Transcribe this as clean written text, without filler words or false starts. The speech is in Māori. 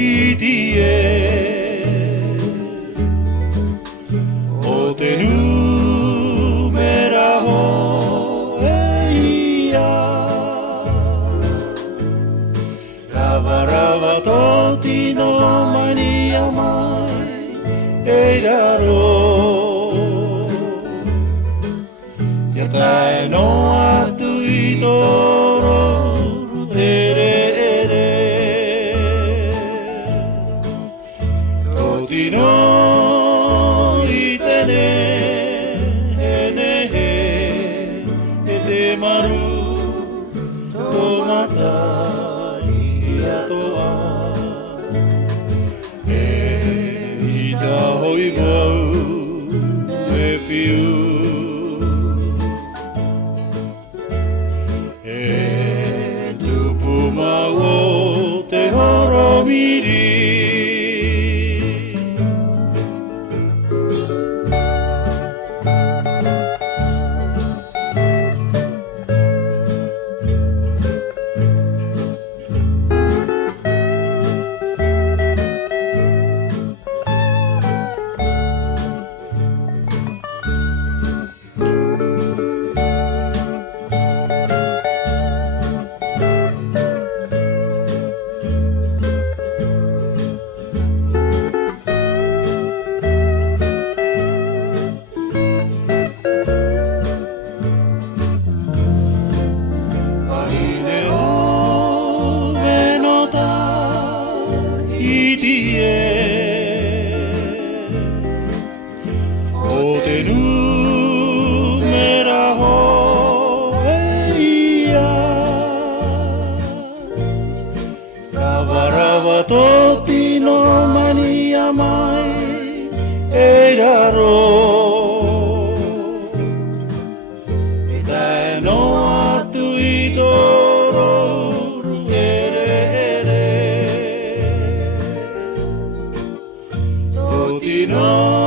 itie o te numera ho eia rava rava toti no mani amai eiraro yatai no atu i toro ere ere toti no i tene hene he e te maru tō matai atoa e i ta hoi wau e whiu o te horomiri o te numera ho eia rava rava toti no mani amai eiraro tae no atu i toro ere ere toti no